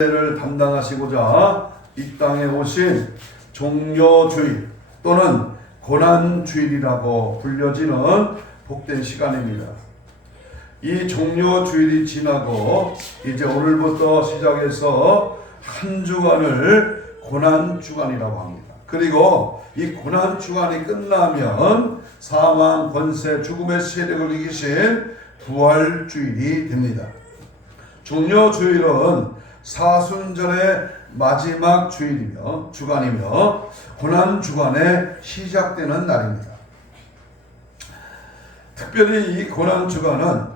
를 담당하시고자 이 땅에 오신 종려주일 또는 고난주일이라고 불려지는 복된 시간입니다. 이 종려주일이 지나고 이제 오늘부터 시작해서 한 주간을 고난주간이라고 합니다. 그리고 이 고난주간이 끝나면 사망, 권세, 죽음의 세력을 이기신 부활주일이 됩니다. 종려주일은 사순절의 마지막 주간이며 고난주간에 시작되는 날입니다. 특별히 이 고난주간은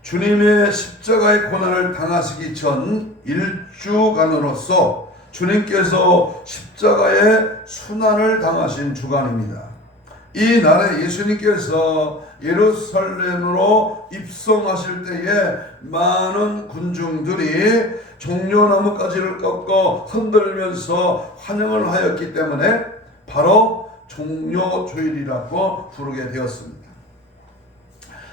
주님의 십자가의 고난을 당하시기 전 1주간으로서 주님께서 십자가의 순환을 당하신 주간입니다. 이 날에 예수님께서 예루살렘으로 입성하실 때에 많은 군중들이 종려나무가지를 꺾어 흔들면서 환영을 하였기 때문에 바로 종려주일이라고 부르게 되었습니다.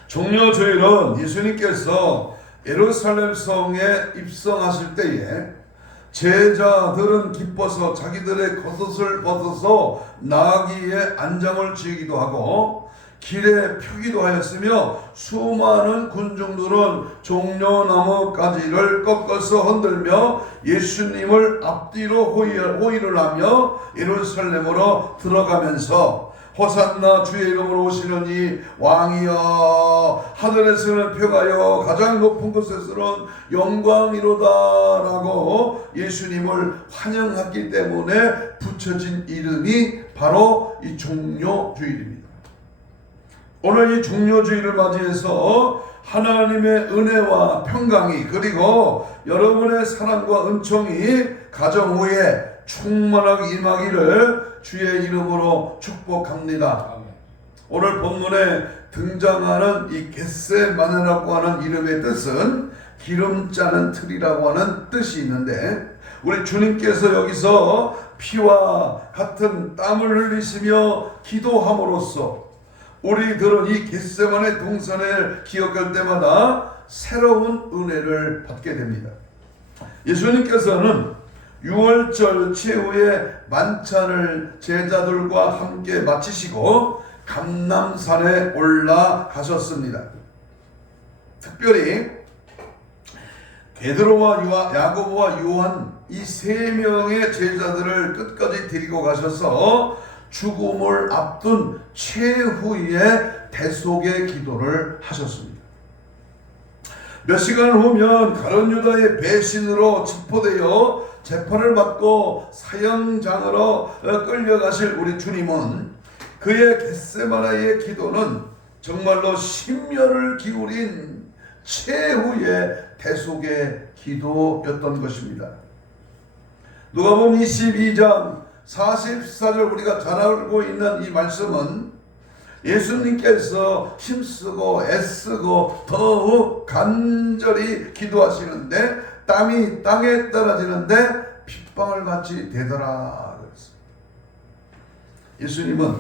종려주일은 예수님께서 예루살렘 성에 입성하실 때에 제자들은 기뻐서 자기들의 겉옷을 벗어서 나귀의 안장을 지기도 하고 길에 펴기도 하였으며 수많은 군중들은 종려나무 가지를 꺾어서 흔들며 예수님을 앞뒤로 호위를 하며 예루살렘으로 들어가면서 호산나 주의 이름으로 오시는 이 왕이여 하늘에서는 평하여 가장 높은 곳에서는 영광이로다 라고 예수님을 환영했기 때문에 붙여진 이름이 바로 이 종려주일입니다. 오늘 이 종려주일을 맞이해서 하나님의 은혜와 평강이 그리고 여러분의 사랑과 은총이 가정 후에 충만하게 임하기를 주의 이름으로 축복합니다. 오늘 본문에 등장하는 이 겟세마네라고 하는 이름의 뜻은 기름 짜는 틀이라고 하는 뜻이 있는데 우리 주님께서 여기서 피와 같은 땀을 흘리시며 기도함으로써 우리들은 이 겟세마네 동산을 기억할 때마다 새로운 은혜를 받게 됩니다. 예수님께서는 6월절 최후의 만찬을 제자들과 함께 마치시고 감람산에 올라가셨습니다. 특별히 베드로와 야고보와 요한 이 세 명의 제자들을 끝까지 데리고 가셔서 죽음을 앞둔 최후의 대속의 기도를 하셨습니다. 몇 시간을 후면 가룟 유다의 배신으로 체포되어 재판을 받고 사형장으로 끌려가실 우리 주님은 그의 겟세마네의 기도는 정말로 심혈을 기울인 최후의 대속의 기도였던 것입니다. 누가복음 22장 44절 우리가 잘 알고 있는 이 말씀은 예수님께서 힘쓰고 애쓰고 더욱 간절히 기도하시는데 땀이 땅에 떨어지는데 핏방울 같이 되더라 그랬어요. 예수님은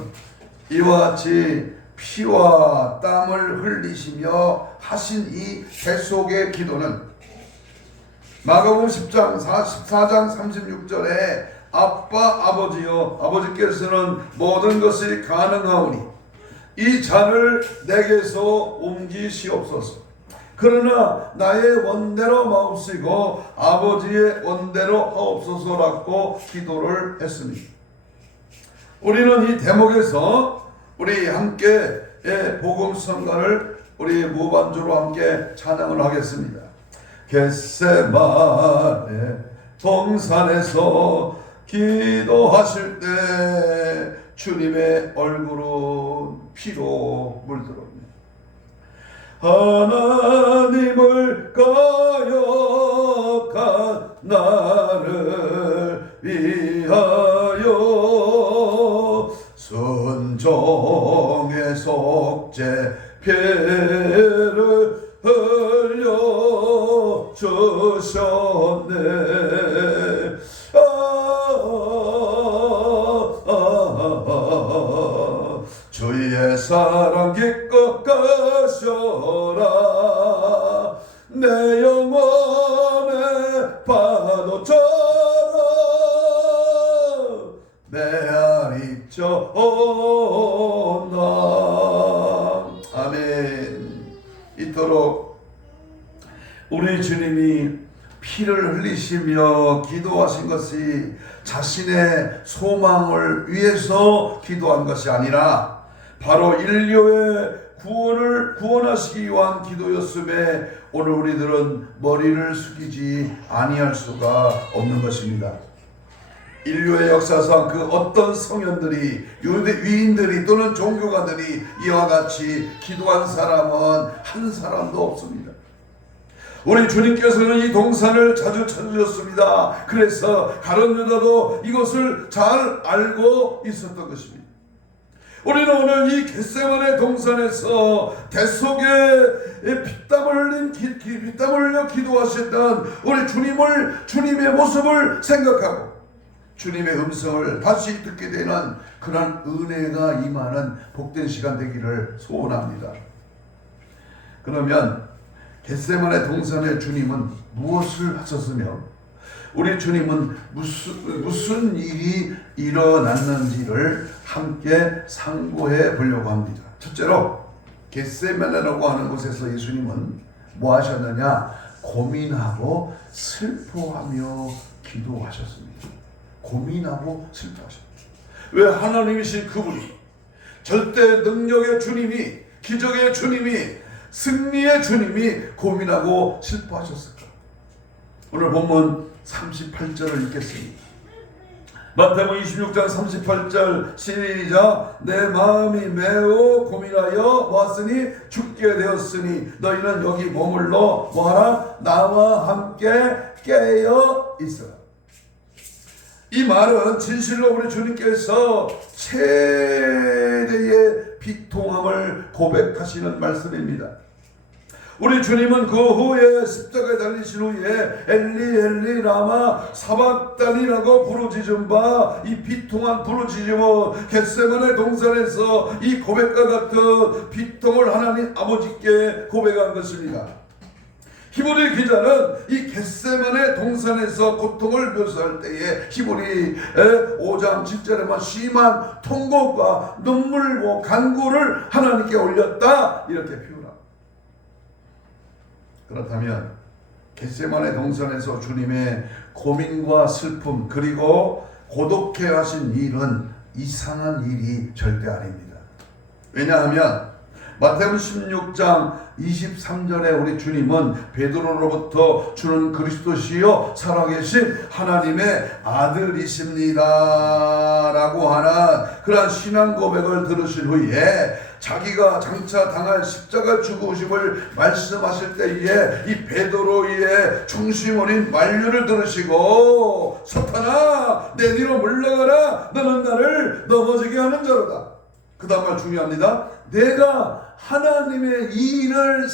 이와 같이 피와 땀을 흘리시며 하신 이 대속의 기도는 마가복음 10장 44장 36절에 아빠 아버지여 아버지께서는 모든 것이 가능하오니 이 잔을 내게서 옮기시옵소서. 그러나 나의 원대로 마옵시고 아버지의 원대로 하옵소서라고 기도를 했습니다. 우리는 이 대목에서 우리 함께 복음 성가를 우리 무반주로 함께 찬양을 하겠습니다. 겟세마네 동산에서 기도하실 때 주님의 얼굴은 피로 물들었네. 하나님을 거역한 나를 위하여 순종의 속죄 피를 흘려 주셨네. 주의 사랑 기껏 가셔라 내 영혼의 파도처럼 메아리쳐온다. 아멘. 이토록 우리 주님이 피를 흘리시며 기도하신 것이 자신의 소망을 위해서 기도한 것이 아니라 바로 인류의 구원하시기 위한 기도였음에 오늘 우리들은 머리를 숙이지 아니할 수가 없는 것입니다. 인류의 역사상 그 어떤 성현들이, 위인들이 또는 종교가들이 이와 같이 기도한 사람은 한 사람도 없습니다. 우리 주님께서는 이 동산을 자주 찾으셨습니다. 그래서 가룟 유다도 이것을 잘 알고 있었던 것입니다. 우리는 오늘 이 겟세마네 동산에서 대속에 피땀을 흘려 기도하셨던 우리 주님의 모습을 생각하고 주님의 음성을 다시 듣게 되는 그런 은혜가 임하는 복된 시간 되기를 소원합니다. 그러면 겟세마네 동산의 주님은 무엇을 하셨으며 우리 주님은 무슨 일이 일어났는지를 함께 상고해 보려고 합니다. 첫째로 겟세마네라고 하는 곳에서 예수님은 뭐 하셨느냐? 고민하고 슬퍼하며 기도하셨습니다. 고민하고 슬퍼하셨습니다. 왜 하나님이신 그분이, 절대 능력의 주님이, 기적의 주님이, 승리의 주님이 고민하고 슬퍼하셨을까? 오늘 본문 38절을 읽겠습니다. 마태복음 26장 38절 시작. 내 마음이 매우 고민하여 왔으니 죽게 되었으니 너희는 여기 머물러 뭐하라? 나와 함께 깨어 있어라. 이 말은 진실로 우리 주님께서 최대의 비통함을 고백하시는 말씀입니다. 우리 주님은 그 후에 십자가에 달리신 후에 엘리 엘리 라마 사박단이라고 부르짖은 바 이 비통한 부르짖음은 겟세마네 동산에서 이 고백과 같은 비통을 하나님 아버지께 고백한 것입니다. 히브리 기자는 이 겟세마네 동산에서 고통을 묘사할 때에 히브리 5장 7절에만 심한 통곡과 눈물과 간구를 하나님께 올렸다 이렇게 표현합니다. 그렇다면 겟세마네 동산에서 주님의 고민과 슬픔 그리고 고독해 하신 일은 이상한 일이 절대 아닙니다. 왜냐하면 마태복음 16장 23절에 우리 주님은 베드로로부터 주는 그리스도시요 살아계신 하나님의 아들이십니다 라고 하는 그러한 신앙 고백을 들으신 후에 자기가 장차 당할 십자가 죽으심을 말씀하실 때에 이 베드로의 중심 어린 만류를 들으시고 사탄아 내 뒤로 물러가라 너는 나를 넘어지게 하는 자로다. 그 다음 말 중요합니다. 내가 하나님의 일을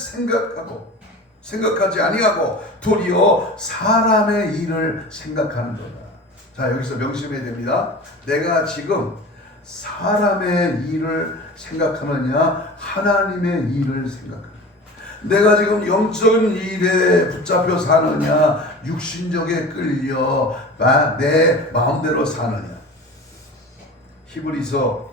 생각하지 아니하고 도리어 사람의 일을 생각하는 거다. 자, 여기서 명심해야 됩니다. 내가 지금 사람의 일을 생각하느냐 하나님의 일을 생각하느냐. 내가 지금 영적인 일에 붙잡혀 사느냐 육신적에 끌려 내 마음대로 사느냐. 히브리서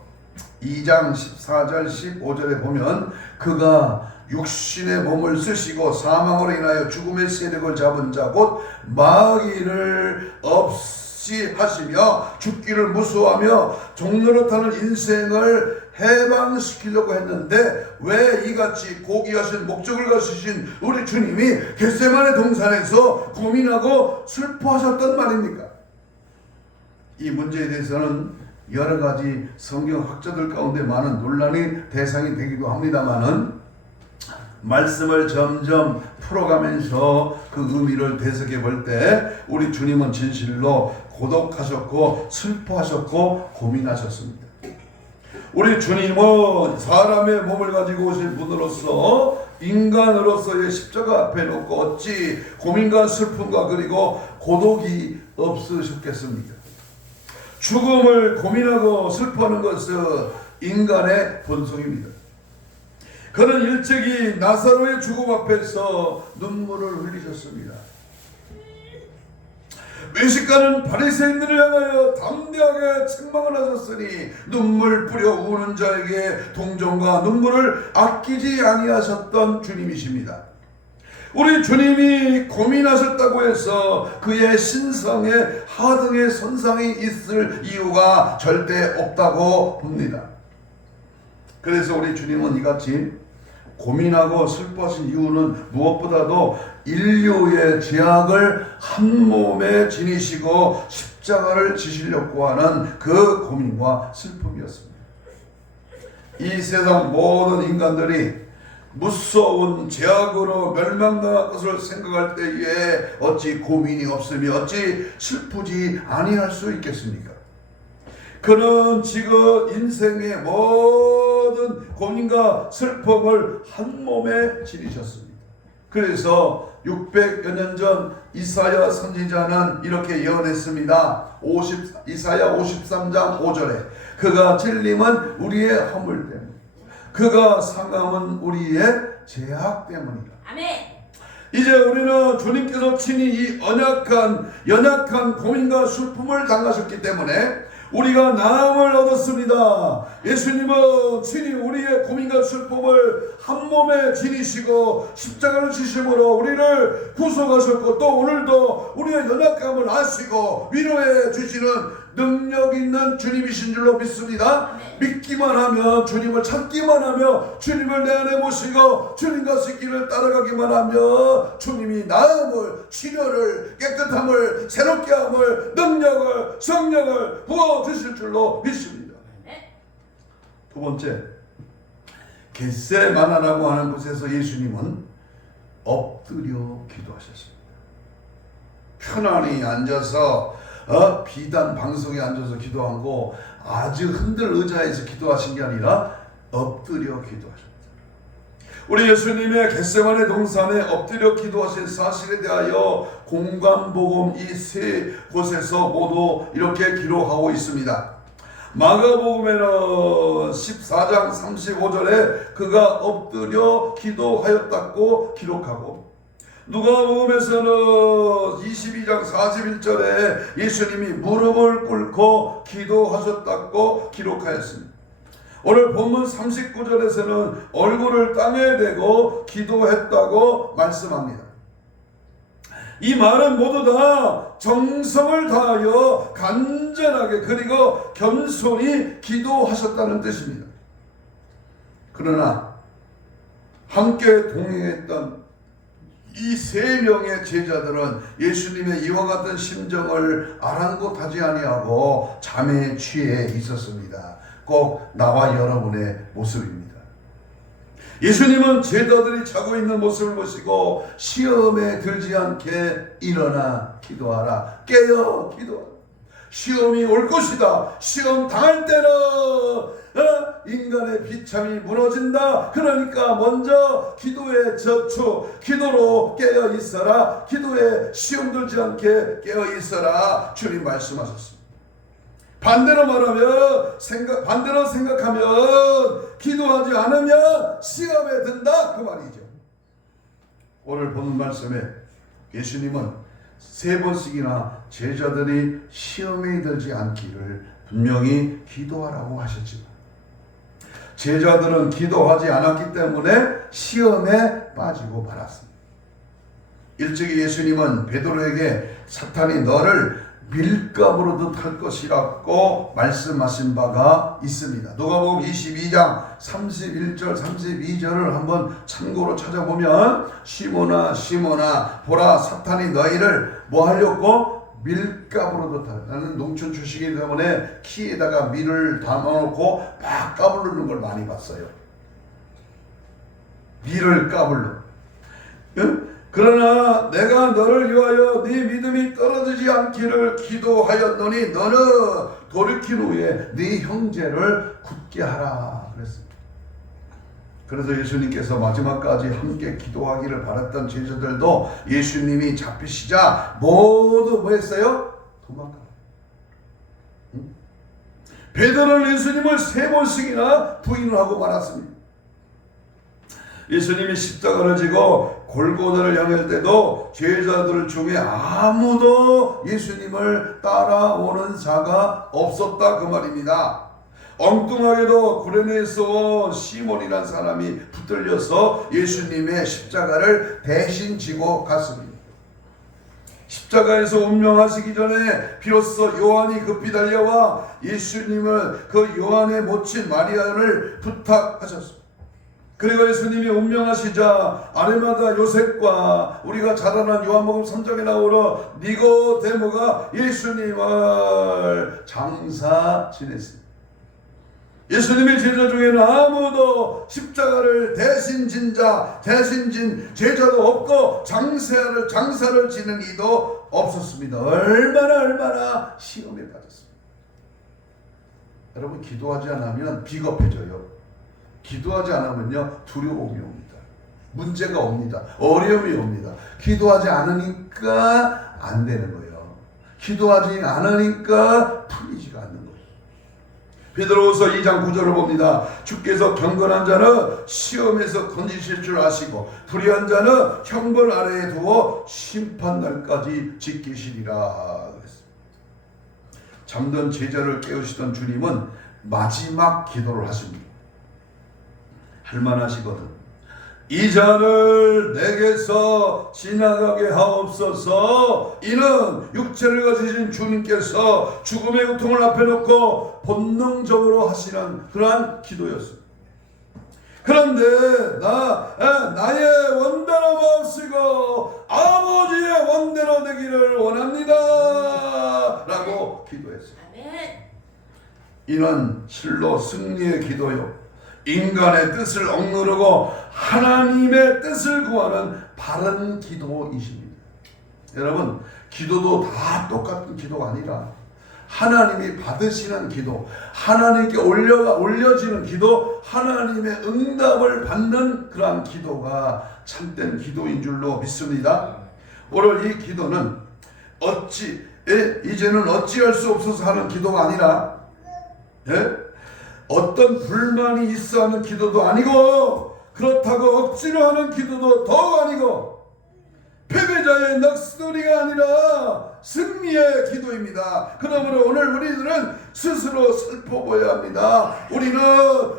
2장 14절 15절에 보면 그가 육신의 몸을 쓰시고 사망으로 인하여 죽음의 세력을 잡은 자 곧 마귀를 없이 하시며 죽기를 무서워하며 종노릇하는 인생을 해방시키려고 했는데 왜 이같이 고귀하신 목적을 가지신 우리 주님이 겟세마네 동산에서 고민하고 슬퍼하셨단 말입니까? 이 문제에 대해서는 여러 가지 성경 학자들 가운데 많은 논란의 대상이 되기도 합니다만은 말씀을 점점 풀어가면서 그 의미를 되새겨 볼 때 우리 주님은 진실로 고독하셨고 슬퍼하셨고 고민하셨습니다. 우리 주님은 사람의 몸을 가지고 오신 분으로서 인간으로서의 십자가 앞에 놓고 어찌 고민과 슬픔과 그리고 고독이 없으셨겠습니까? 죽음을 고민하고 슬퍼하는 것은 인간의 본성입니다. 그는 일찍이 나사로의 죽음 앞에서 눈물을 흘리셨습니다. 외식가는 바리새인들을 향하여 담대하게 책망을 하셨으니 눈물 뿌려 우는 자에게 동정과 눈물을 아끼지 아니하셨던 주님이십니다. 우리 주님이 고민하셨다고 해서 그의 신성에 하등의 손상이 있을 이유가 절대 없다고 봅니다. 그래서 우리 주님은 이같이 고민하고 슬퍼하신 이유는 무엇보다도 인류의 죄악을 한 몸에 지니시고 십자가를 지시려고 하는 그 고민과 슬픔이었습니다. 이 세상 모든 인간들이 무서운 죄악으로 멸망당할 것을 생각할 때에 어찌 고민이 없으며 어찌 슬프지 아니할 수 있겠습니까? 그는 지금 인생의 모든 고민과 슬픔을 한 몸에 지니셨습니다. 그래서 600여 년 전 이사야 선지자는 이렇게 예언했습니다. 이사야 53장 5절에 그가 찔림은 우리의 허물 때문에 그가 상함은 우리의 죄악 때문이다. 아멘. 이제 우리는 주님께서 친히 이 연약한 고민과 슬픔을 당하셨기 때문에 우리가 나음을 얻었습니다. 예수님은 친히 우리의 고민과 슬픔을 한 몸에 지니시고 십자가를 지심으로 우리를 구속하셨고 또 오늘도 우리의 연약함을 아시고 위로해 주시는 능력 있는 주님이신 줄로 믿습니다. 믿기만 하면, 주님을 찾기만 하며 주님을 내 안에 모시고 주님과 씻기를 따라가기만 하며 주님이 나음을, 치료를, 깨끗함을, 새롭게 함을, 능력을, 성령을 부어주실 줄로 믿습니다. 두 번째, 겟세마나라고 하는 곳에서 예수님은 엎드려 기도하셨습니다. 편안히 앉아서 비단 방석에 앉아서 기도하고 아주 흔들 의자에서 기도하신 게 아니라 엎드려 기도하셨다. 우리 예수님의 겟세마네 동산에 엎드려 기도하신 사실에 대하여 공관복음 이 세 곳에서 모두 이렇게 기록하고 있습니다. 마가복음에는 14장 35절에 그가 엎드려 기도하였다고 기록하고 누가복음에서는 22장 41절에 예수님이 무릎을 꿇고 기도하셨다고 기록하였습니다. 오늘 본문 39절에서는 얼굴을 땅에 대고 기도했다고 말씀합니다. 이 말은 모두 다 정성을 다하여 간절하게 그리고 겸손히 기도하셨다는 뜻입니다. 그러나 함께 동행했던 이 세 명의 제자들은 예수님의 이와 같은 심정을 아랑곳하지 아니하고 잠에 취해 있었습니다. 꼭 나와 여러분의 모습입니다. 예수님은 제자들이 자고 있는 모습을 보시고 시험에 들지 않게 일어나 기도하라. 깨어 기도하라. 시험이 올 것이다. 시험 당할 때는 인간의 비참이 무너진다. 그러니까 먼저 기도에 저축, 기도로 깨어 있어라. 기도에 시험 들지 않게 깨어 있어라. 주님 말씀하셨습니다. 반대로 말하면 반대로 생각하면 기도하지 않으면 시험에 든다 그 말이죠. 오늘 보는 말씀에 예수님은 세 번씩이나 제자들이 시험에 들지 않기를 분명히 기도하라고 하셨지만 제자들은 기도하지 않았기 때문에 시험에 빠지고 말았습니다. 일찍이 예수님은 베드로에게 사탄이 너를 밀가부로도 탈 것이라고 말씀하신 바가 있습니다. 누가복음 22장 31절 32절을 한번 참고로 찾아보면 시몬아 시몬아 보라 사탄이 너희를 뭐 하려고? 밀가부로도 탈. 나는 농촌 출신이기 때문에 키에다가 밀을 담아놓고 막 까부르는 걸 많이 봤어요. 밀을 까불러. 응? 그러나 내가 너를 위하여 네 믿음이 떨어지지 않기를 기도하였노니 너는 돌이킨 후에 네 형제를 굳게 하라 그랬습니다. 그래서 예수님께서 마지막까지 함께 기도하기를 바랐던 제자들도 예수님이 잡히시자 모두 뭐 했어요? 도망가. 응? 베드로는 예수님을 세 번씩이나 부인을 하고 말았습니다. 예수님이 십자가를 지고 골고다를 향할 때도 제자들 중에 아무도 예수님을 따라오는 자가 없었다 그 말입니다. 엉뚱하게도 구레네에서 시몬이라는 사람이 붙들려서 예수님의 십자가를 대신 지고 갔습니다. 십자가에서 운명하시기 전에 비로소 요한이 급히 달려와 예수님을 그 요한의 모친 마리아를 부탁하셨습니다. 그리고 예수님이 운명하시자 아리마다 요셉과 우리가 잘 아는 요한복음 3장에 나오는 니고데모가 예수님을 장사 지냈습니다. 예수님의 제자 중에는 아무도 십자가를 대신 진 제자도 없고 장사를 지는 이도 없었습니다. 얼마나 시험에 빠졌습니다. 여러분, 기도하지 않으면 비겁해져요. 기도하지 않으면요 두려움이 옵니다. 문제가 옵니다. 어려움이 옵니다. 기도하지 않으니까 안 되는 거예요. 기도하지 않으니까 풀리지가 않는 거예요. 베드로후서 2장 9절을 봅니다. 주께서 경건한 자는 시험에서 건지실 줄 아시고 불의한 자는 형벌 아래에 두어 심판날까지 지키시리라 그랬습니다. 잠든 제자를 깨우시던 주님은 마지막 기도를 하십니다. 할만하시거든. 이 잔을 내게서 지나가게 하옵소서. 이는 육체를 가지신 주님께서 죽음의 고통을 앞에 놓고 본능적으로 하시는 그러한 기도였습니다. 그런데 나의 원대로 마옵시고 아버지의 원대로 되기를 원합니다 라고 기도했어요. 이는 실로 승리의 기도요, 인간의 뜻을 억누르고 하나님의 뜻을 구하는 바른 기도이십니다. 여러분, 기도도 다 똑같은 기도가 아니라 하나님이 받으시는 기도, 하나님께 올려지는 기도, 하나님의 응답을 받는 그러한 기도가 참된 기도인 줄로 믿습니다. 오늘 이 기도는 이제는 어찌할 수 없어서 하는 기도가 아니라 어떤 불만이 있어 하는 기도도 아니고, 그렇다고 억지로 하는 기도도 더욱 아니고, 패배자의 넋소리가 아니라 승리의 기도입니다. 그러므로 오늘 우리들은 스스로 살펴보아야 합니다. 우리는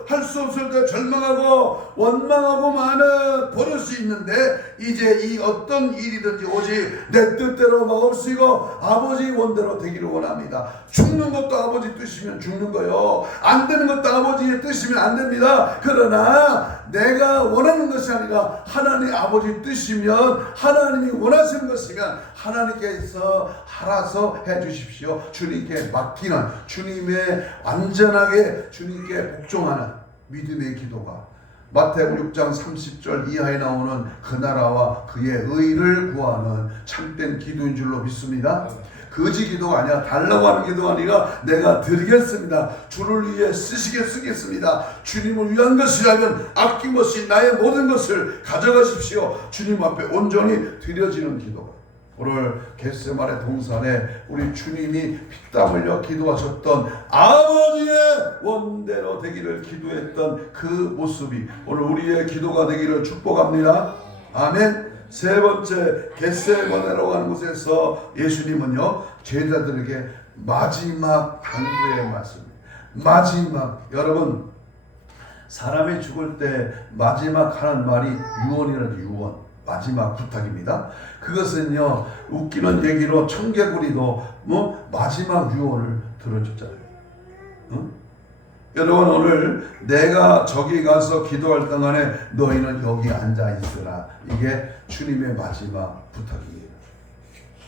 할 수 없을 때 절망하고 원망하고 많은 버릇이 있는데, 이제 이 어떤 일이든지 오직 내 뜻대로 마옵시고 아버지 원대로 되기를 원합니다. 죽는 것도 아버지 뜻이면 죽는 거요, 안 되는 것도 아버지의 뜻이면 안 됩니다. 그러나 내가 원하는 것이 아니라 하나님 아버지 뜻이면, 하나님이 원하시는 것이면 하나님께서 알아서 해주십시오. 주님께 맡기는, 주님의 완전하게 주님께 복종하는 믿음의 기도가 마태복음 6장 30절 이하에 나오는 그 나라와 그의 의를 구하는 참된 기도인 줄로 믿습니다. 거지 기도가 아니라 달라고 하는 기도가 아니라 내가 드리겠습니다. 주를 위해 쓰겠습니다. 주님을 위한 것이라면 아낌없이 나의 모든 것을 가져가십시오. 주님 앞에 온전히 드려지는 기도가, 오늘 겟세마네 동산에 우리 주님이 피땀 흘려 기도하셨던 아버지의 원대로 되기를 기도했던 그 모습이 오늘 우리의 기도가 되기를 축복합니다. 아멘. 세 번째, 겟세마네로 가는 곳에서 예수님은요 제자들에게 마지막 당부의 말씀, 여러분, 사람이 죽을 때 마지막 하는 말이 유언이라는 유언, 마지막 부탁입니다. 그것은요 웃기는 얘기로 청개구리도 마지막 유언을 들어줬잖아요. 여러분, 오늘 내가 저기 가서 기도할 동안에 너희는 여기 앉아 있으라, 이게 주님의 마지막 부탁이에요.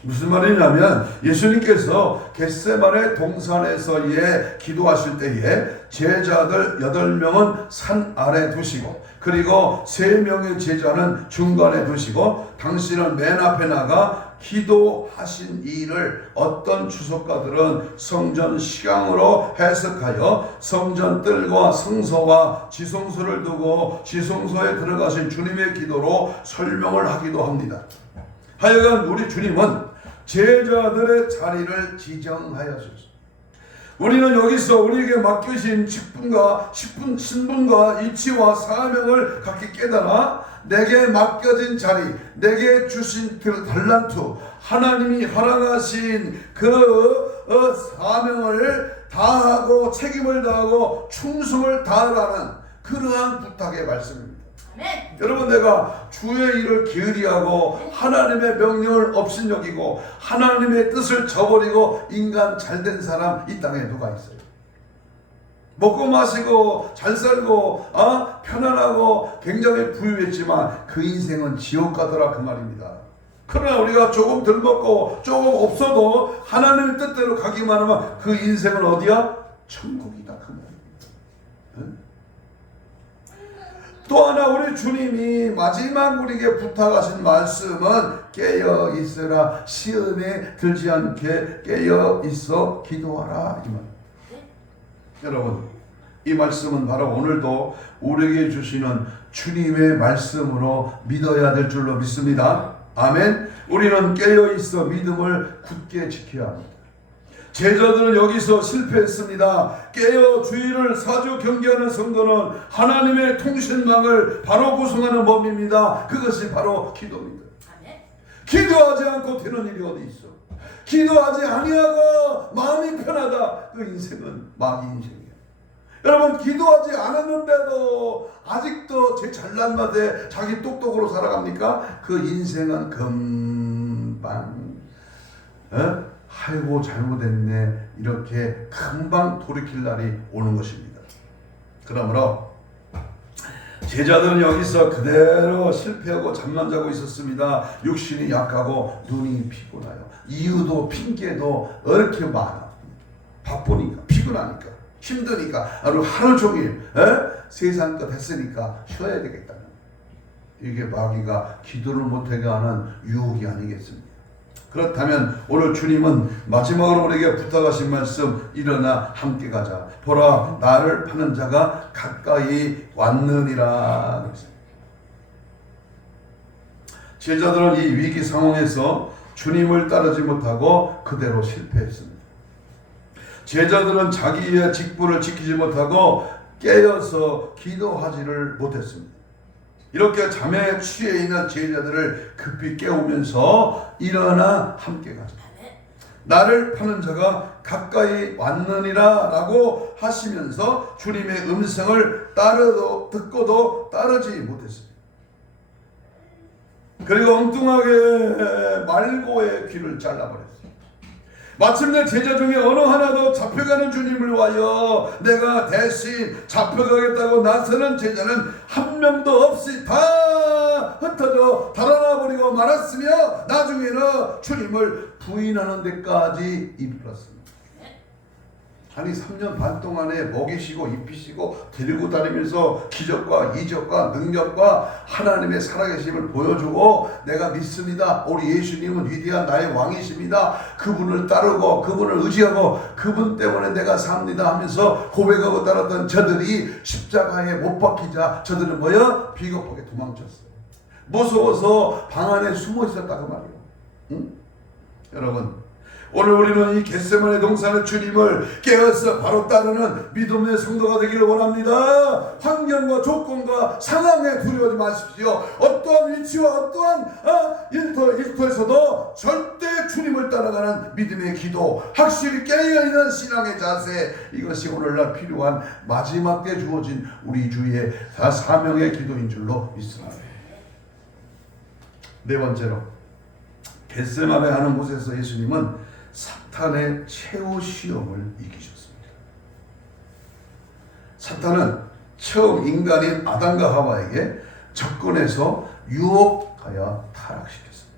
무슨 말이냐면, 예수님께서 겟세마네 동산에서의 기도하실 때에 제자들 8명은 산 아래 두시고, 그리고 3명의 제자는 중간에 두시고, 당신은 맨 앞에 나가 기도하신 일을 어떤 주석가들은 성전 시강으로 해석하여 성전 뜰과 성소와 지성소를 두고 지성소에 들어가신 주님의 기도로 설명을 하기도 합니다. 하여간 우리 주님은 제자들의 자리를 지정하였습니다. 우리는 여기서 우리에게 맡겨진 신분과 이치와 사명을 각기 깨달아 내게 맡겨진 자리, 내게 주신 그 달란트, 하나님이 허락하신 그 사명을 다하고 책임을 다하고 충성을 다하라는 그러한 부탁의 말씀입니다. 아멘. 여러분, 내가 주의 일을 게으리하고 하나님의 명령을 업신여기고 하나님의 뜻을 저버리고 인간 잘된 사람 이 땅에 누가 있어요? 먹고 마시고 잘 살고 편안하고 굉장히 부유했지만 그 인생은 지옥 가더라 그 말입니다. 그러나 우리가 조금 덜 먹고 조금 없어도 하나님의 뜻대로 가기만 하면 그 인생은 어디야? 천국이다 그 말입니다. 응? 또 하나 우리 주님이 마지막 우리에게 부탁하신 말씀은 깨어 있으라, 시험에 들지 않게 깨어 있어 기도하라 이 말. 여러분, 이 말씀은 바로 오늘도 우리에게 주시는 주님의 말씀으로 믿어야 될 줄로 믿습니다. 아멘. 우리는 깨어 있어 믿음을 굳게 지켜야 합니다. 제자들은 여기서 실패했습니다. 깨어 주의를 사주 경계하는 성도는 하나님의 통신망을 바로 구성하는 법입니다. 그것이 바로 기도입니다. 기도하지 않고 되는 일이 어디 있어? 기도하지 아니하고 마음이 편하다. 그 인생은 마귀 인생이에요. 여러분, 기도하지 않았는데도 아직도 제 잘난 맛에 자기 똑똑으로 살아갑니까? 그 인생은 금방 아이고 잘못했네 이렇게 금방 돌이킬 날이 오는 것입니다. 그러므로 제자들은 여기서 그대로 실패하고 잠만 자고 있었습니다. 육신이 약하고 눈이 피곤해요. 이유도 핑계도 이렇게 많아. 바쁘니까, 피곤하니까, 힘드니까, 하루 종일 세상 것 했으니까 쉬어야 되겠다. 이게 마귀가 기도를 못하게 하는 유혹이 아니겠습니까? 그렇다면 오늘 주님은 마지막으로 우리에게 부탁하신 말씀, 일어나 함께 가자. 보라, 나를 파는 자가 가까이 왔느니라. 제자들은 이 위기 상황에서 주님을 따르지 못하고 그대로 실패했습니다. 제자들은 자기의 직분을 지키지 못하고 깨어서 기도하지를 못했습니다. 이렇게 잠에 취해 있는 제자들을 급히 깨우면서 일어나 함께 가자. 나를 파는 자가 가까이 왔느니라 라고 하시면서 주님의 음성을 듣고도 따르지 못했습니다. 그리고 엉뚱하게 말고의 귀를 잘라버렸습니다. 마침내 제자 중에 어느 하나도 잡혀가는 주님을 위하여 내가 대신 잡혀가겠다고 나서는 제자는 한 명도 없이 다 흩어져 달아나버리고 말았으며 나중에는 주님을 부인하는 데까지 이르렀습니다. 아니 3년 반 동안에 먹이시고 입히시고 데리고 다니면서 기적과 이적과 능력과 하나님의 살아계심을 보여주고 내가 믿습니다. 우리 예수님은 위대한 나의 왕이십니다. 그분을 따르고 그분을 의지하고 그분 때문에 내가 삽니다 하면서 고백하고 따랐던 저들이 십자가에 못 박히자 저들은 뭐야? 비겁하게 도망쳤어요. 무서워서 방 안에 숨어 있었다고 말이에요. 응? 여러분, 오늘 우리는 이 겟세마네 동산의 주님을 깨어서 바로 따르는 믿음의 성도가 되기를 원합니다. 환경과 조건과 상황에 두려워하지 마십시오. 어떠한 위치와 어떠한 일터에서도 절대 주님을 따라가는 믿음의 기도, 확실히 깨어있는 신앙의 자세, 이것이 오늘날 필요한 마지막 때 주어진 우리 주의 사명의 기도인 줄로 믿습니다. 네 번째로, 겟세마네 하는 곳에서 예수님은 사탄의 최후 시험을 이기셨습니다. 사탄은 처음 인간인 아담과 하와에게 접근해서 유혹하여 타락시켰습니다.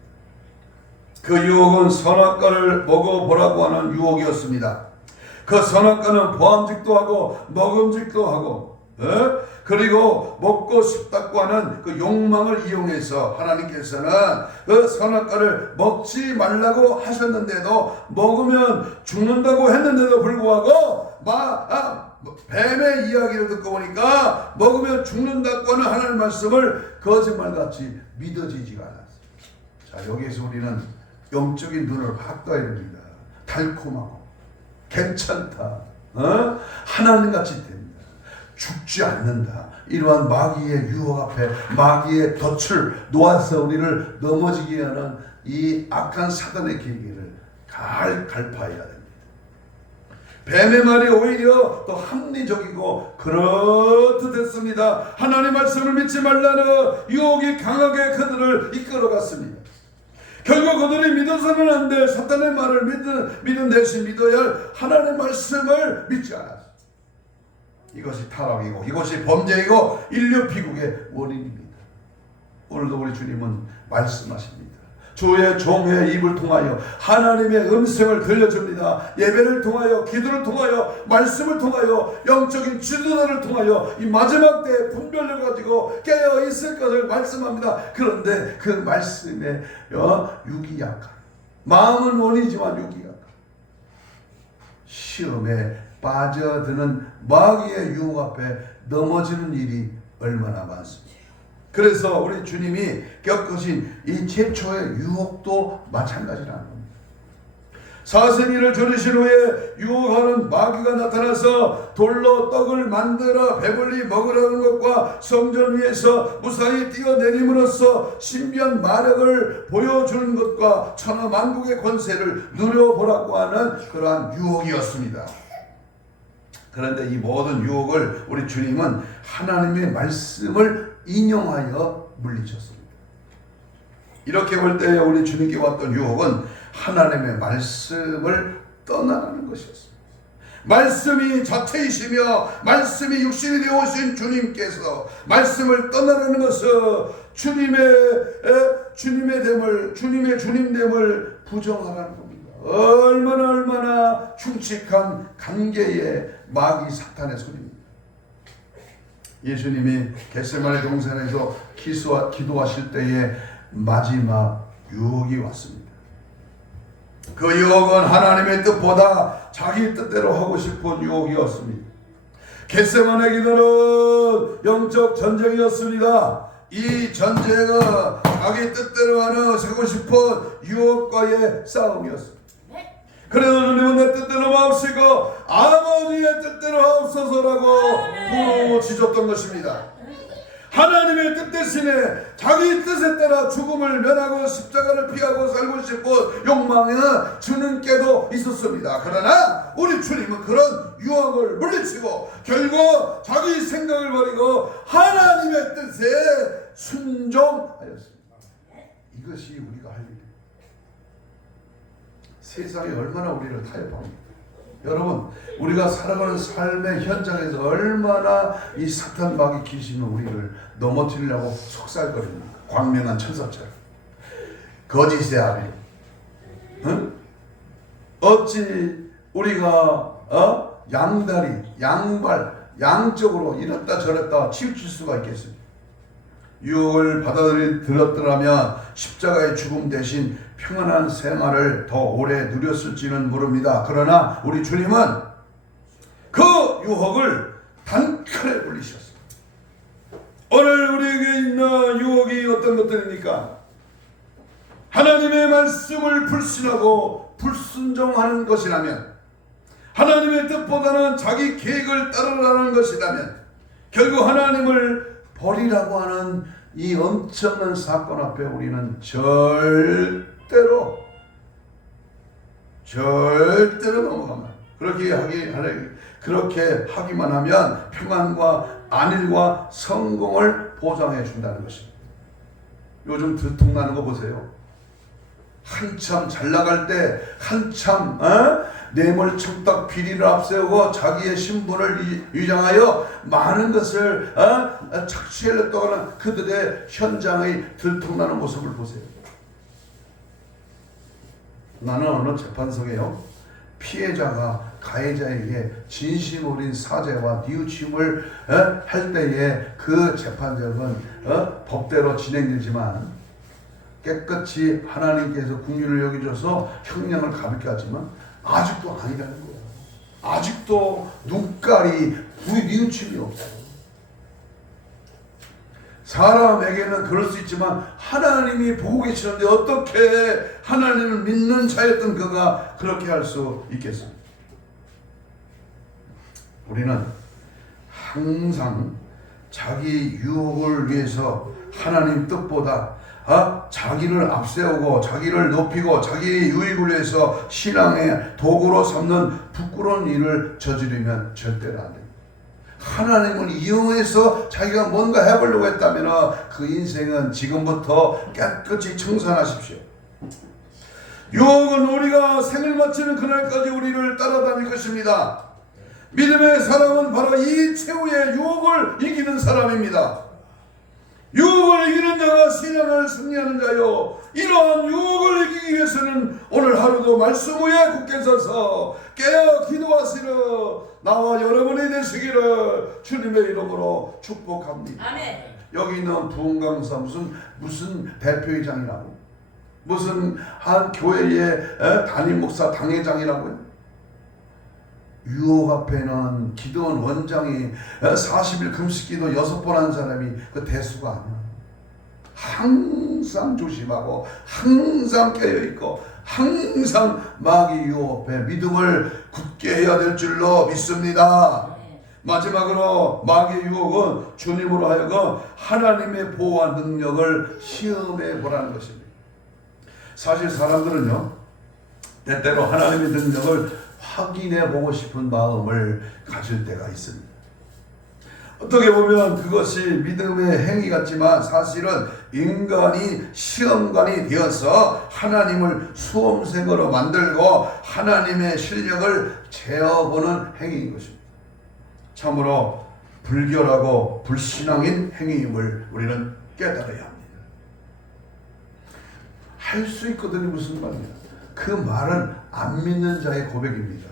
그 유혹은 선악과를 먹어보라고 하는 유혹이었습니다. 그 선악과는 보암직도 하고 먹음직도 하고 그리고 먹고 싶다고 하는 그 욕망을 이용해서 하나님께서는 그 선악과를 먹지 말라고 하셨는데도 먹으면 죽는다고 했는데도 불구하고 뱀의 이야기를 듣고 보니까 먹으면 죽는다고 하는 하나님의 말씀을 거짓말같이 믿어지지가 않았어요. 자, 여기에서 우리는 영적인 눈을 확 떠야 됩니다. 달콤하고 괜찮다, 하나님같이 됩니다. 죽지 않는다. 이러한 마귀의 유혹 앞에 마귀의 덫을 놓아서 우리를 넘어지게 하는 이 악한 사단의 계기를 갈파해야 됩니다. 뱀의 말이 오히려 더 합리적이고 그렇듯했습니다. 하나님 말씀을 믿지 말라는 유혹이 강하게 그들을 이끌어갔습니다. 결국 그들이 믿어서는 안 될 사탄의 말을 믿은 대신 믿어야 할 하나님의 말씀을 믿지 않았습니다. 이것이 타락이고 이것이 범죄이고 인류 비극의 원인입니다. 오늘도 우리 주님은 말씀하십니다. 주의 종의 입을 통하여 하나님의 음성을 들려줍니다. 예배를 통하여, 기도를 통하여, 말씀을 통하여, 영적인 지도자를 통하여 이 마지막 때의 분별을 가지고 깨어 있을 것을 말씀합니다. 그런데 그 말씀에 육이 약한, 마음은 원이지만 육이 약한, 시험에 빠져드는 마귀의 유혹 앞에 넘어지는 일이 얼마나 많습니다. 그래서 우리 주님이 겪으신 이 최초의 유혹도 마찬가지라는 겁니다. 사슴이를 조르신 후에 유혹하는 마귀가 나타나서 돌로 떡을 만들어 배불리 먹으라는 것과 성전 위에서 무사히 뛰어내림으로써 신비한 마력을 보여주는 것과 천하만국의 권세를 누려보라고 하는 그러한 유혹이었습니다. 그런데 이 모든 유혹을 우리 주님은 하나님의 말씀을 인용하여 물리쳤습니다. 이렇게 볼 때 우리 주님께 왔던 유혹은 하나님의 말씀을 떠나가는 것이었습니다. 말씀이 자체이시며 말씀이 육신이 되어 오신 주님께서 말씀을 떠나가는 것은 주님의 됨을, 주님의 주님됨을 부정하라는 겁니다. 얼마나 충직한 관계의 마귀 사탄의 손입니다. 예수님이 겟세마네 동산에서 기도하실 때에 마지막 유혹이 왔습니다. 그 유혹은 하나님의 뜻보다 자기 뜻대로 하고 싶은 유혹이었습니다. 겟세마네 기도는 영적 전쟁이었습니다. 이 전쟁은 자기 뜻대로 하고 싶은 유혹과의 싸움이었습니다. 그래서 주님은 내 뜻대로 마옵시고 아버지의 뜻대로 하옵소서라고 부르짖었던 것입니다. 하나님의 뜻 대신에 자기 뜻에 따라 죽음을 면하고 십자가를 피하고 살고 싶은 욕망은 주님께도 있었습니다. 그러나 우리 주님은 그런 유혹을 물리치고 결국 자기 생각을 버리고 하나님의 뜻에 순종하였습니다. 이것이 우리가 할 일입니다. 세상이 얼마나 우리를 타협합니까? 여러분, 우리가 살아가는 삶의 현장에서 얼마나 이 사탄 마귀 귀신은 우리를 넘어뜨리려고 속살거립니까? 광명한 천사처럼 거짓의 아비. 어찌 우리가 양다리, 양발, 양쪽으로 이랬다 저랬다 치우칠 수가 있겠습니까? 유혹을 받아들였더라면 십자가의 죽음 대신 평안한 생활을 더 오래 누렸을지는 모릅니다. 그러나 우리 주님은 그 유혹을 단칼에 물리셨습니다. 오늘 우리에게 있는 유혹이 어떤 것들입니까? 하나님의 말씀을 불신하고 불순종하는 것이라면, 하나님의 뜻보다는 자기 계획을 따르라는 것이라면, 결국 하나님을 버리라고 하는 이 엄청난 사건 앞에 우리는 절대로 넘어가면, 그렇게 하기만 하면 평안과 안일과 성공을 보장해 준다는 것입니다. 요즘 들통나는 거 보세요. 한참 잘 나갈 때 한참 뇌물 청탁 비리를 앞세우고 자기의 신분을 위장하여 많은 것을 착취하려고 하는 그들의 현장의 들통나는 모습을 보세요. 나는 어느 재판석에요, 피해자가 가해자에게 진심 어린 사죄와 뉘우침을 할 때에 그 재판적은 법대로 진행되지만 깨끗이 하나님께서 긍휼을 여기셔서 형량을 가볍게 하지만 아직도 아니라는 거예요. 아직도 눈깔이 뉘우침이 없어요. 사람에게는 그럴 수 있지만 하나님이 보고 계시는데 어떻게 하나님을 믿는 자였던 그가 그렇게 할 수 있겠습니까? 우리는 항상 자기 유혹을 위해서 하나님 뜻보다 자기를 앞세우고 자기를 높이고 자기 유익을 위해서 신앙의 도구로 삼는 부끄러운 일을 저지르면 절대로 안 됩니다. 하나님을 이용해서 자기가 뭔가 해보려고 했다면 그 인생은 지금부터 깨끗이 청산하십시오. 유혹은 우리가 생을 마치는 그날까지 우리를 따라다닐 것입니다. 믿음의 사람은 바로 이 최후의 유혹을 이기는 사람입니다. 유혹을 이기는 자가 신앙을 승리하는 자요. 이러한 유혹을 이기기 위해서는 오늘 하루도 말씀 위에 굳게 서서 깨어 기도하시러 나와 여러분이 되시기를 주님의 이름으로 축복합니다. 아멘. 여기 있는 부흥강사 무슨 대표회장이라고, 무슨 한 교회의 담임 목사 당회장이라고요. 유혹 앞에는 기도원 원장이 40일 금식기도 6번 한 사람이 그 대수가 아니야. 항상 조심하고 항상 깨어있고 항상 마귀 유혹 앞에 믿음을 굳게 해야 될 줄로 믿습니다. 마지막으로 마귀의 유혹은 주님으로 하여금 하나님의 보호와 능력을 시험해 보라는 것입니다. 사실 사람들은요, 때때로 하나님의 능력을 확인해 보고 싶은 마음을 가질 때가 있습니다. 어떻게 보면 그것이 믿음의 행위 같지만 사실은 인간이 시험관이 되어서 하나님을 수험생으로 만들고 하나님의 실력을 재어보는 행위인 것입니다. 참으로 불결하고 불신앙인 행위임을 우리는 깨달아야 합니다. 할 수 있거든요. 무슨 말이냐. 그 말은 안 믿는 자의 고백입니다.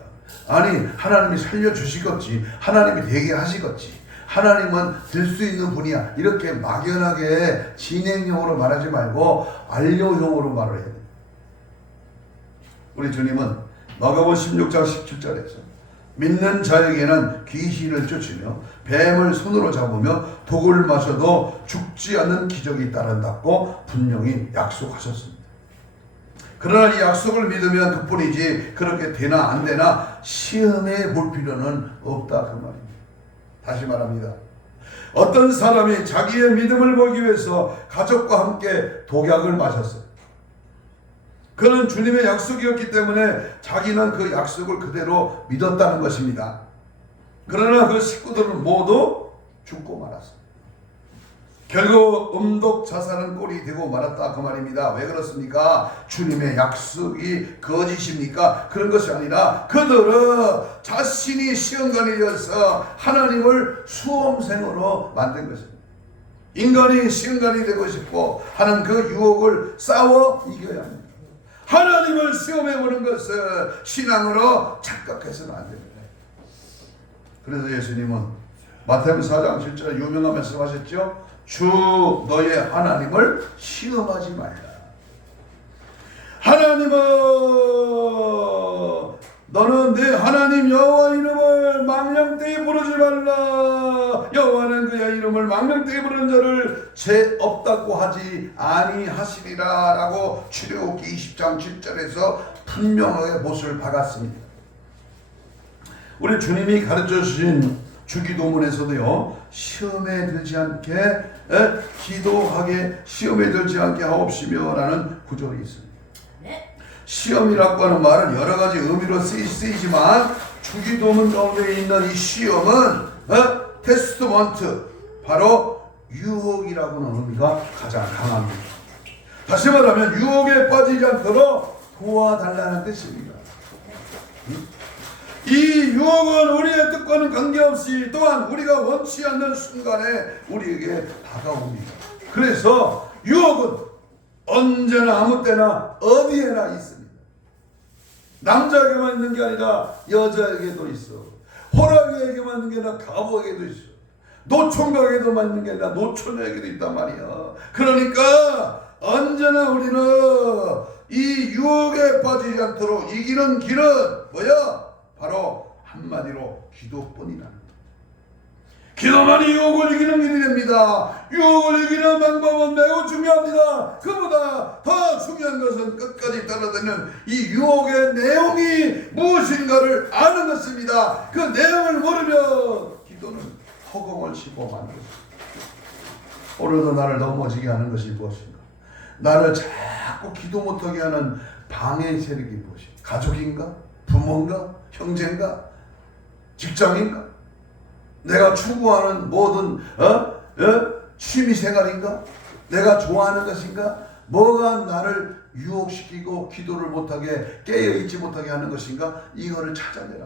아니, 하나님이 살려주시겠지, 하나님이 되게 하시겠지, 하나님은 될 수 있는 분이야, 이렇게 막연하게 진행형으로 말하지 말고 완료형으로 말을 해야 돼요. 우리 주님은 마가복음 16장 17절에서 믿는 자에게는 귀신을 쫓으며 뱀을 손으로 잡으며 독을 마셔도 죽지 않는 기적이 따른다고 분명히 약속하셨습니다. 그러나 이 약속을 믿으면 그뿐이지 그렇게 되나 안 되나 시험에 볼 필요는 없다, 그 말입니다. 다시 말합니다. 어떤 사람이 자기의 믿음을 보기 위해서 가족과 함께 독약을 마셨어요. 그는 주님의 약속이었기 때문에 자기는 그 약속을 그대로 믿었다는 것입니다. 그러나 그 식구들은 모두 죽고 말았어요. 결국 음독 자살은 꼴이 되고 말았다, 그 말입니다. 왜 그렇습니까? 주님의 약속이 거짓입니까? 그런 것이 아니라 그들은 자신이 시험관이 되어서 하나님을 수험생으로 만든 것입니다. 인간이 시험관이 되고 싶고 하는 그 유혹을 싸워 이겨야 합니다. 하나님을 시험해보는 것을 신앙으로 착각해서는 안 됩니다. 그래서 예수님은 마태복음 4장 7절에 유명한 말씀하셨죠. 주 너의 하나님을 시험하지 말라. 하나님은 너는 내 하나님 여호와 이름을 망령되이 부르지 말라. 여호와는 그의 이름을 망령되이 부르는 자를 죄 없다고 하지 아니하시리라 라고 출애굽기 20장 7절에서 분명하게 못을 박았습니다. 우리 주님이 가르쳐 주신 주기도문에서도요, 시험에 들지 않게 기도하게 시험에 들지 않게 하옵시며 라는 구절이 있습니다. 네. 시험이라고 하는 말은 여러 가지 의미로 쓰이지만 주기도문 가운데 있는 이 시험은 테스트먼트, 바로 유혹이라고는 의미가 가장 강합니다. 다시 말하면 유혹에 빠지지 않도록 도와달라는 뜻입니다. 이 유혹은 우리의 뜻과는 관계없이 또한 우리가 원치 않는 순간에 우리에게 다가옵니다. 그래서 유혹은 언제나 아무 때나 어디에나 있습니다. 남자에게만 있는 게 아니라 여자에게도 있어. 호랑이에게만 있는 게 아니라 갑오에게도 있어. 노총각에게만 있는 게 아니라 노처녀에게도 있단 말이야. 그러니까 언제나 우리는 이 유혹에 빠지지 않도록 이기는 길은 뭐야? 바로 한마디로 기도뿐이라는 거예요. 기도만이 유혹을 이기는 일이 됩니다. 유혹을 이기는 방법은 매우 중요합니다. 그보다 더 중요한 것은 끝까지 따라다니는 이 유혹의 내용이 무엇인가를 아는 것입니다. 그 내용을 모르면 기도는 허공을 씹어 마는 것입니다. 오늘도 나를 넘어지게 하는 것이 무엇인가? 나를 자꾸 기도 못하게 하는 방해 세력이 무엇인가? 가족인가? 부모인가? 형제인가? 직장인가? 내가 추구하는 모든 취미생활인가? 내가 좋아하는 것인가? 뭐가 나를 유혹시키고 기도를 못하게 깨어있지 못하게 하는 것인가? 이거를 찾아내라.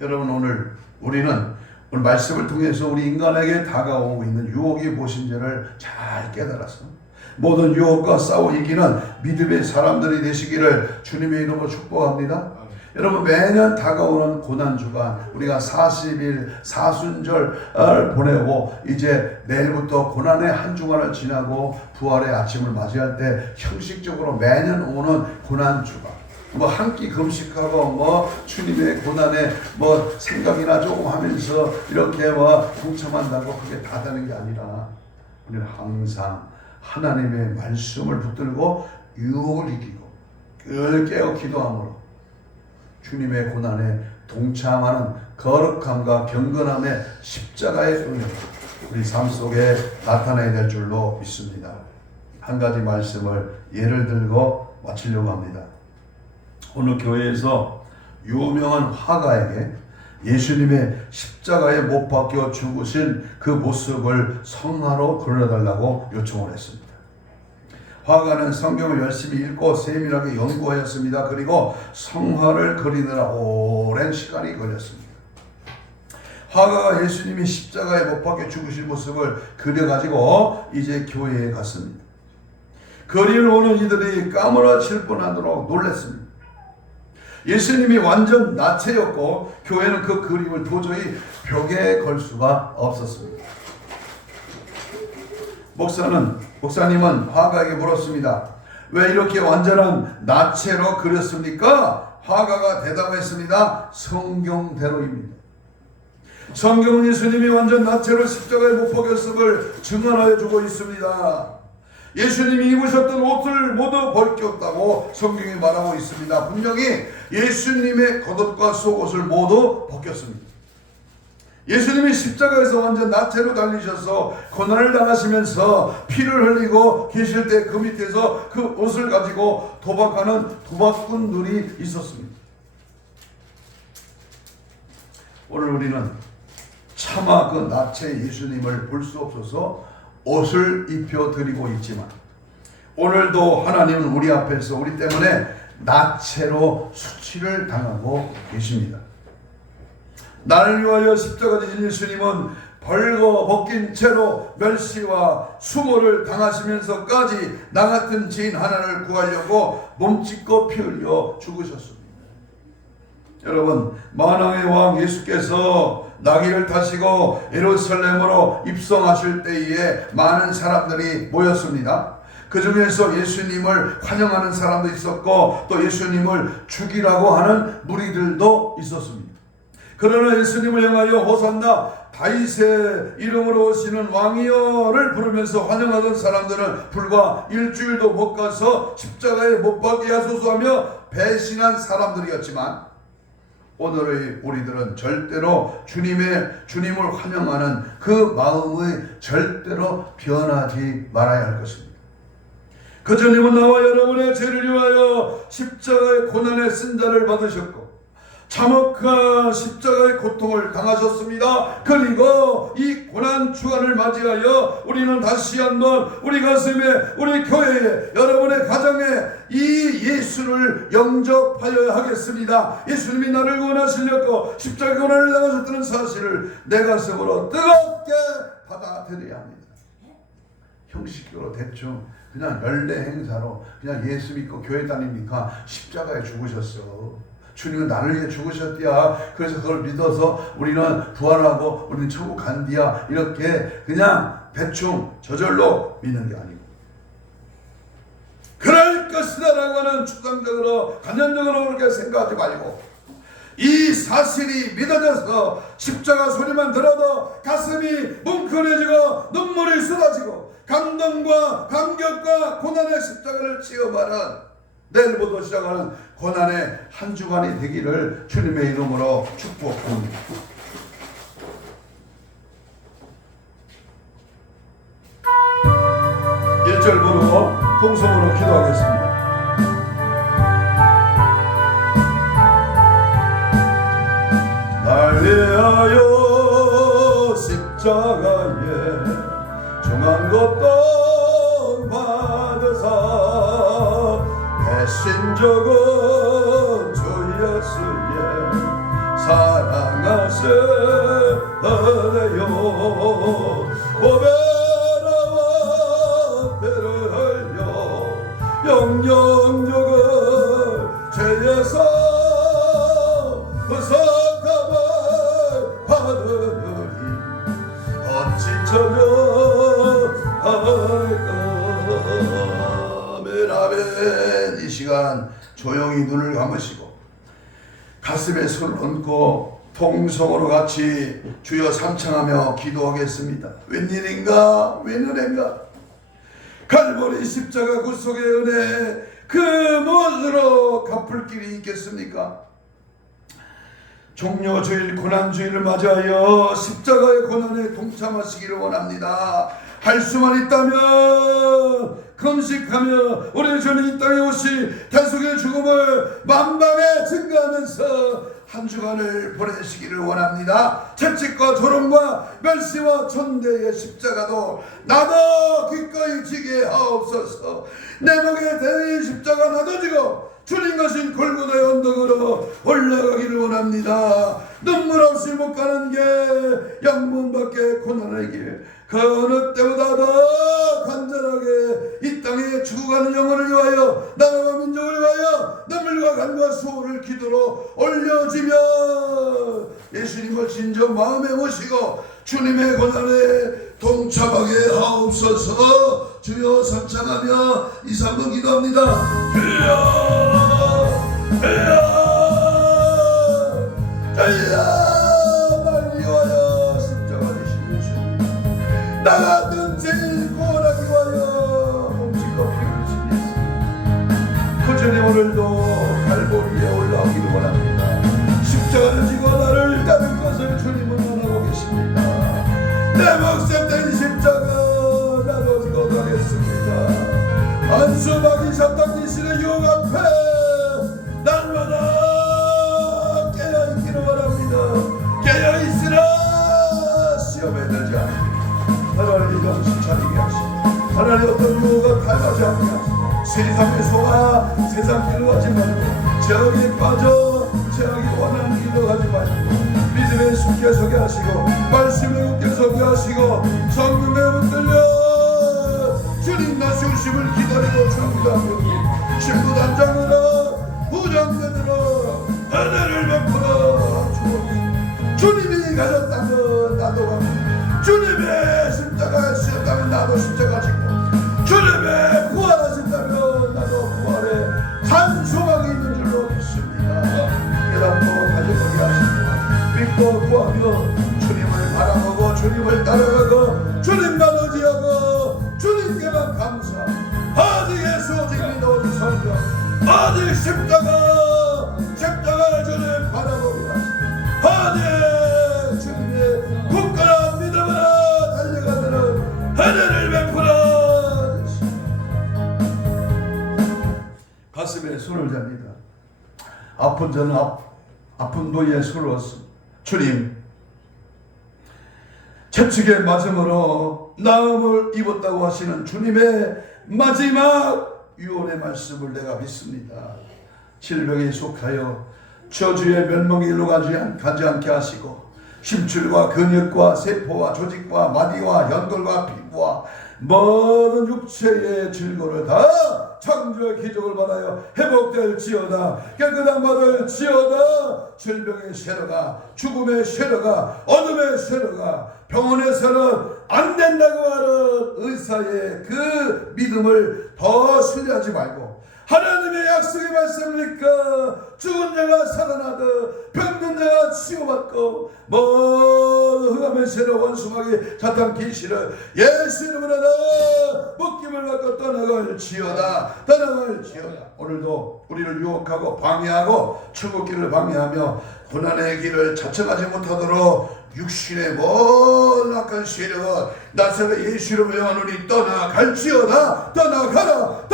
여러분, 오늘 우리는 오늘 말씀을 통해서 우리 인간에게 다가오고 있는 유혹이 무엇인지를 잘 깨달아서 모든 유혹과 싸워 이기는 믿음의 사람들이 되시기를 주님의 이름으로 축복합니다. 여러분, 매년 다가오는 고난주간 우리가 40일 사순절을 보내고 이제 내일부터 고난의 한 주간을 지나고 부활의 아침을 맞이할 때 형식적으로 매년 오는 고난주간, 뭐 한 끼 금식하고 뭐 주님의 고난에 뭐 생각이나 조금 하면서 이렇게 뭐 동참한다고 그게 다 되는 게 아니라 우리는 항상 하나님의 말씀을 붙들고 유혹을 이기고 그를 깨어 기도함으로 주님의 고난에 동참하는 거룩함과 경건함의 십자가의 은혜 우리 삶 속에 나타나야 될 줄로 믿습니다. 한 가지 말씀을 예를 들고 마치려고 합니다. 오늘 교회에서 유명한 화가에게 예수님의 십자가에 못 박혀 죽으신 그 모습을 성화로 그려달라고 요청을 했습니다. 화가는 성경을 열심히 읽고 세밀하게 연구하였습니다. 그리고 성화를 그리느라 오랜 시간이 걸렸습니다. 화가가 예수님이 십자가에 못 박혀 죽으신 모습을 그려가지고 이제 교회에 갔습니다. 거리를 오는 이들이 까무러칠 뻔하도록 놀랐습니다. 예수님이 완전 나체였고 교회는 그 그림을 도저히 벽에 걸 수가 없었습니다. 목사님은 화가에게 물었습니다. 왜 이렇게 완전한 나체로 그렸습니까? 화가가 대답했습니다. 성경대로입니다. 성경은 예수님이 완전 나체로 십자가에 못 박혔음을 증언하여 주고 있습니다. 예수님이 입으셨던 옷을 모두 벗겼다고 성경이 말하고 있습니다. 분명히 예수님의 겉옷과 속옷을 모두 벗겼습니다. 예수님이 십자가에서 완전 나체로 달리셔서 고난을 당하시면서 피를 흘리고 계실 때 그 밑에서 그 옷을 가지고 도박하는 도박꾼들이 있었습니다. 오늘 우리는 차마 그 나체 예수님을 볼 수 없어서 옷을 입혀드리고 있지만 오늘도 하나님은 우리 앞에서 우리 때문에 나체로 수치를 당하고 계십니다. 나를 위하여 십자가 지신 예수님은 벌거벗긴 채로 멸시와 수모를 당하시면서까지 나 같은 죄인 하나를 구하려고 몸짓고 피 흘려 죽으셨습니다. 여러분, 만왕의 왕 예수께서 나귀를 타시고 예루살렘으로 입성하실 때에 많은 사람들이 모였습니다. 그 중에서 예수님을 환영하는 사람도 있었고 또 예수님을 죽이라고 하는 무리들도 있었습니다. 그러나 예수님을 향하여 호산나 다윗의 이름으로 오시는 왕이여를 부르면서 환영하던 사람들은 불과 일주일도 못 가서 십자가에 못 박게 하소서 하며 배신한 사람들이었지만 오늘의 우리들은 절대로 주님을 환영하는 그 마음의 절대로 변하지 말아야 할 것입니다. 그 주님은 나와 여러분의 죄를 위하여 십자가의 고난의 쓴자를 받으셨고 참혹한 십자가의 고통을 당하셨습니다. 그리고 이 고난 주간을 맞이하여 우리는 다시 한번 우리 가슴에, 우리 교회에, 여러분의 가정에 이 예수를 영접하여야 하겠습니다. 예수님이 나를 구원하시려고 십자가 고난을 당하셨다는 사실을 내 가슴으로 뜨겁게 받아들여야 합니다. 형식적으로 대충 그냥 연례 행사로 그냥 예수 믿고 교회 다니니까 십자가에 죽으셨어. 주님은 나를 위해 죽으셨디야. 그래서 그걸 믿어서 우리는 부활하고 우리는 천국 간디야. 이렇게 그냥 대충 저절로 믿는 게 아니고 그럴 것이다 라고 하는 추상적으로 간접적으로 그렇게 생각하지 말고 이 사실이 믿어져서 십자가 소리만 들어도 가슴이 뭉클해지고 눈물이 쏟아지고 감동과 감격과 고난의 십자가를 체험하는 내일부터 시작하는 고난의 한 주간이 되기를 주님의 이름으로 축복합니다. 일절부로 통성으로 기도하겠습니다. 날 위하여 십자가에 중한 것도 받으사 대신 적은 주 예수의 사랑하시네요. 고배라와 배를 흘려 영영적을 죄에서 부석함을 받으니 어찌 전혀할까. 아멘 아멘. 이 시간 조용히 눈을 감으시고 가슴에 손을 얹고 통성으로 같이 주여 삼창하며 기도하겠습니다. 웬일인가 웬은혜인가. 갈보리 십자가 구속의 은혜 그 무엇으로 갚을 길이 있겠습니까? 종료주일 고난주일을 맞이하여 십자가의 고난에 동참하시기를 원합니다. 할 수만 있다면 금식하며 우리 주님 이 땅에 오시 대속의 죽음을 만방에 증거하면서 한 주간을 보내시기를 원합니다. 채찍과 조롱과 멸시와 천대의 십자가도 나도 기꺼이 지게 하옵소서. 내 목에 대의 십자가 나도 지고 주님 가신 골고다의 언덕으로 올라가기를 원합니다. 눈물 없이 못 가는 게 양문밖에 고난의 길, 그 어느 때보다 더 간절하게 이 땅에 죽어가는 영혼을 위하여 나라와 민족을 위하여 눈물과 간과 수호를 기도로 올려지며 예수님을 진정 마음에 모시고 주님의 고난에 동참하게 하옵소서. 주여 삼창하며 2, 3분 기도합니다. 주여 날 위하여 십자가 되시는 주님, 나 같은 죄인 구원하기 위하여 몸짓고 피를 흘리시니 그 주님 오늘도 갈보리에 올라오기를 원합니다. 십자가를 지고 나를 따를 것을 주님은 원하고 계십니다. 내 목숨 된 십자가 나도 지고 가겠습니다. 안수박이 잡당기시는 유혹 앞에 날마다 깨어있기를 원합니다. 깨어있으라 시험에 들지 않으니 하나님 정신 차리게 하시고 하나님 어떤 유혹을 갈가지 않게 하시고 세상에 속아 세상 길로 가지 말고 죄악에 빠져 죄악이 원하는 길로 가지 말고 믿음에 숨게 서게 하시고 말씀에 웃게 서게 하시고 성령에 붙들려 주님 다시 오심을 기다리고 준비하며 신부단장으로 부장관으로 은혜를 베풀어 주옵소서. 주님이 가졌다면 나도 가고 주님의 십자가에 쓰였다면 나도 십자가 지고 주님의 부활하신다면 나도 부활에 한 소망이 있는 줄로 믿습니다. 깨닫고 가져가게 하시고 믿고 구하며 주님을 바라보고 주님을 따라가고 주님만 의지하고 주님께만 감사. 아직 예수 오직 믿어 오직 섬겨 아직 십자가를 주님 바라보게 하시고 아직 주님의 굳건한 믿음으로 달려가는 은혜를 베풀어 가슴에 손을 잡니다. 아픈 저는 아픈 도에 손을 얹습니다. 주님, 채찍에 맞음으로 나음을 입었다고 하시는 주님의 마지막 유언의 말씀을 내가 믿습니다. 질병에 속하여 저주의 멸망의 일로 가지 않게 하시고 심줄과 근육과 세포와 조직과 마디와 연골과 피부와 모든 육체의 질고를 다 창조의 기적을 받아요 회복될지어다. 깨끗한 받을지어다. 질병의 세로가 죽음의 세로가 어둠의 세로가 병원의 세로는 안 된다고 하는 의사의 그 믿음을 더 신뢰하지 말고 하나님의 약속의 말씀이니까 죽은 자가 살아나듯 병든 자가 치유받고 모든 흑암의 세력 원수마귀 사탄 귀신을 예수 이름으로 다 묶임을 받고 떠나갈지어다. 오늘도 우리를 유혹하고 방해하고 천국길을 방해하며 고난의 길을 자청하지 못하도록 육신의 모든 악한 세력은 나사렛 예수 이름으로 명하노니 떠나갈지어다. 떠나가라.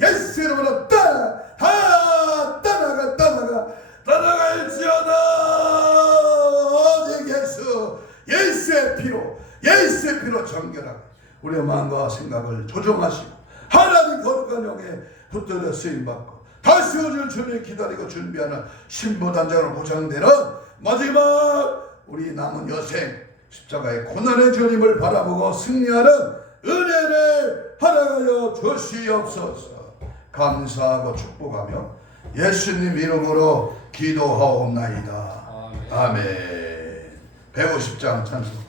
예수 이름으로 떠나갈지어다. 오직 예수의 피로 정결하게 우리의 마음과 생각을 조정하시고 하나님 거룩한 영에 붙들려 쓰임받고 다시 오실 주님을 기다리고 준비하는 신부단장으로 보장되는 마지막 우리 남은 여생 십자가의 고난의 주님을 바라보고 승리하는 은혜를 허락하여 주시옵소서. 감사하고 축복하며 예수님 이름으로 기도하옵나이다. 아멘. 150장 찬송.